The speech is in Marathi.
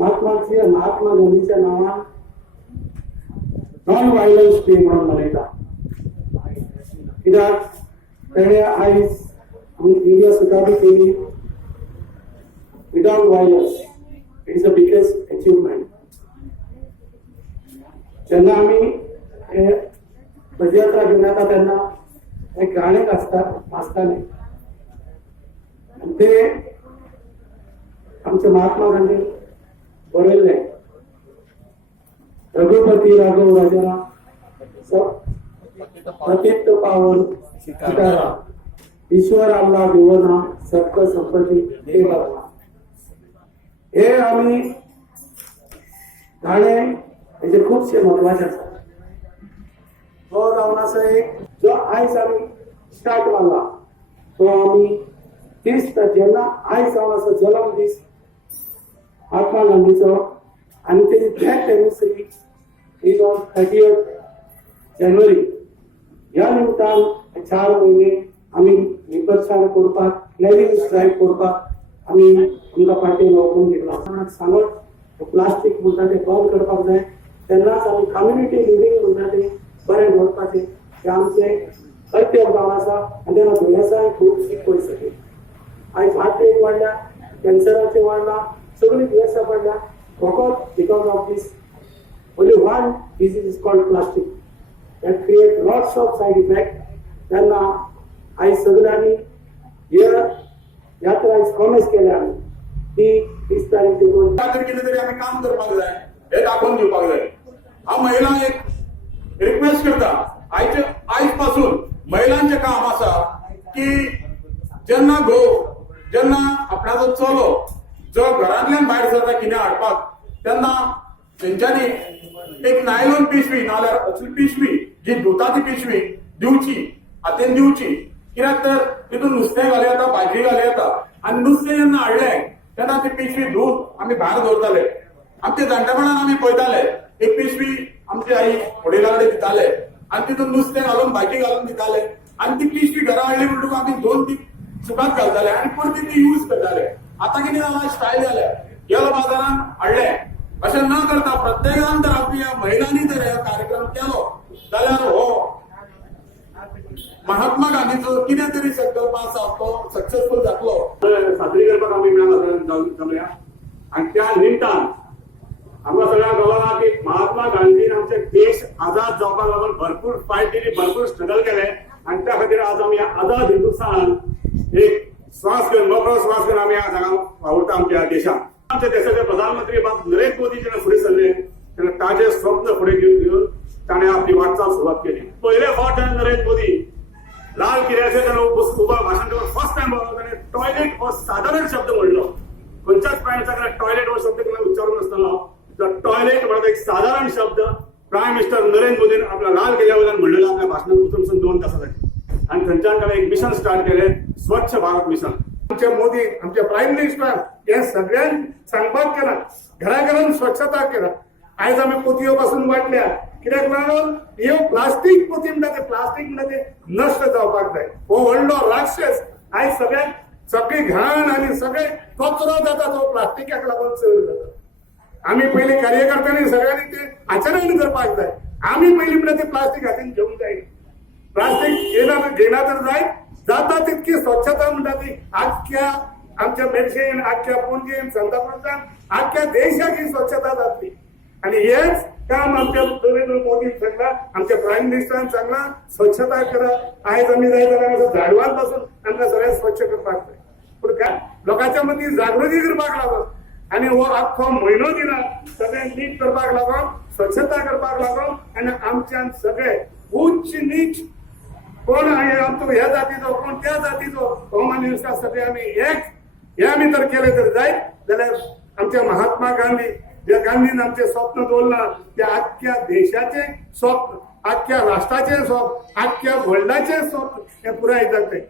महात्मा गांधीच्या नावान नॉन व्हायलन्स डे म्हणून मनयता। कित्याक तेणे आयज इंडिया सुद्दां केली without violence. It is the biggest achievement. जेन्ना आमी पदयात्रा घेवन येता तेन्ना एक गाणें वाचताले आनी ते आमचे महात्मा गांधी बरयल्ले रघुपती राघव राजा पतित पावन सीताराम ईश्वर अल्लाह देवना सबका संपत्ती हे बाबा। हे आम्ही गाणे हेचे खूपशे महत्वाचे आसा। तो जावन आसा एक जो आयज आमी स्टार्ट मारला तो आमी तीस जेन्ना आयज जावन आसा जन्म दीस महात्मा गांधीचो आणि तेजी death anniversary is on 30th जानेवारी। ह्या निमतान 4 महिने आमी निदर्शन करपाक क्लियरिंग स्ट्रायक करपाक आमी आमकां पार्टीन ओपन केला। सांगत प्लास्टीक म्हणटा ते बंद करपाक जाय। तेन्नाच आमी कम्युनिटी लिव्हिंग म्हणटा ते बरें दवरपाचें हे आमचे कर्तव्य जावन आसा। आनी तेन्ना दुयेंसां खूबशीं पयस जाली। आयज हार्ट रेट वाडला, कॅन्सराचे वाडला, सगळी दुयेंसां वाडला फकत because of this only one disease is called plastic that create lots of side effects. तेन्ना आयज सगळ्यांनी यात्रा आयज प्रॉमिस केल्या की 30 तारीख देखून कितें तरी आमी काम करपाक जाय हे दाखोवन दिवपाक जाय। हांव महिलांक एक रिक्वेस्ट करता आयज पासून महिलांचे काम आसा की जेन्ना आपणाचो चलो जो घरांतल्यान भायर सरता कितें हाडपाक तेन्ना तेंच्यांनी एक नायलॉन पिशवी नाल्यार असली पिशवी जी दुधाची पिशवी दिवची हातीन दिवची। कित्याक तर तितून नुस्तें घालूं येता, भाजी घालूं येता आनी नुस्तें जेन्ना हाडलें तेन्ना ती पिशवी धुवन आमी भायर दवरताले। आमचे जाणटेपणान आमी पळयताले एक पिशवी आमची आई वडिलां कडेन दिताले आनी तितून नुस्तें घालून भाजी घालून दिताले आनी ती पिशवी घरा हाडली म्हणटकूच आमी धुवन ती सुकात घालताले आनी परत ती यूज करताले। आतां कितें जालां स्टायल जाल्या गेलो बाजारान हाडलें अशें न करता प्रत्येक जाण जर आपल्या महिलांनी जर हे कार्यक्रम केलो जाल्यार हो महात्मा गांधीचो कितें तरी संकल्प आसा तो सक्सेसफूल जातलो। साजरी करपाक आमी जमल्या आनी त्या निमतान आमकां सगळ्यांक कळना की महात्मा गांधीन आमचे देश आजाद जावपाक लागून भरपूर फायट केली, भरपूर स्ट्रगल केले आनी त्या खातीर आज आमी आजाद हिंदुस्तान एक श्वास घेवन मोकळो श्वास घेवन आमी हांगा वावुरता आमच्या देशांत। आमच्या देशाचे प्रधानमंत्री नरेंद्र मोदी जेन्ना फुडें सरले तेन्ना ताचे स्वप्न फुडें घेवन ताणें आपली वाटचाल सुरवात केली। पयले फावट नरेंद्र मोदी लाल किल्ल्याचेर जेन्ना उबा भाशण दिवन फर्स्ट टायम ताणें टॉयलेट हो सादारण शब्द म्हणलो। खंयच्याच प्रायम मिनिस्टरान टॉयलेट हो शब्द केन्ना उच्चारूंक नासतालो। टॉयलेट म्हणटा एक सादारण शब्द प्रायम मिनिस्टर नरेंद्र मोदीन आपल्या लाल किल्ल्या वयल्यान म्हणलेलो आपल्या भाशणांत 2 तासांसाठी आनी थंयच्यान ताणें एक मिशन स्टार्ट केलें स्वच्छ भारत मिशन। आमचे मोदी आमचे प्रायम मिनिस्टर हे सगळ्यांक सांगपाक केला, घराघरांत स्वच्छता केला। आयज आमी पोतयो पासून वाटल्या कित्याक लागून ह्यो प्लास्टीक पोती म्हणटा ते प्लास्टीक म्हणटा ते नश्ट जावपाक जाय। हो व्हडलो राक्षस आयज सगळी घाण आनी सगळे कचरो जाता तो प्लास्टिकाक लागून चड जाता। आमी पयलीं कार्यकर्त्यांनी सगळ्यांनी ते आचरण करपाक जाय। आमी पयलीं म्हणटा ते प्लास्टीक हातीन घेवंक जाय। प्लास्टीक घेना तर जाय जाता तितकी स्वच्छता म्हणटा ती आख्ख्या आमच्या मेर्शेन, आख्ख्या पणजेन, सांताक्रुजान, आख्ख्या देशाक ही स्वच्छता जातली। आणि हेच काम आमच्या नरेंद्र मोदीन सांगला, आमच्या प्रायम मिनिस्टरान सांगला स्वच्छता करा। आयज आमी जाय जाल्यार झाडवान पासून आमकां सगळ्यांक स्वच्छ करपाक जाय। पूण काय लोकांच्या मदीं जागृती करपाक लागून आनी हो आख्खो म्हयनो दिला सगळ्यांक नीट करपाक लागून, स्वच्छता करपाक लागून आनी आमच्यान सगळे उच्च नीच कोण आमचो ह्या जातीचो कोण त्या जातीचो हो मनीस सगळे आमी एक हे आमी तर केले तर जाय जाल्यार आमच्या महात्मा गांधी ज्या गांधीन आमचे स्वप्न दवरला त्या आख्ख्या देशाचे स्वप्न, आख्ख्या राष्ट्राचे स्वप्न, आख्ख्या वर्ल्डाचे स्वप्न हे पुराय जातले।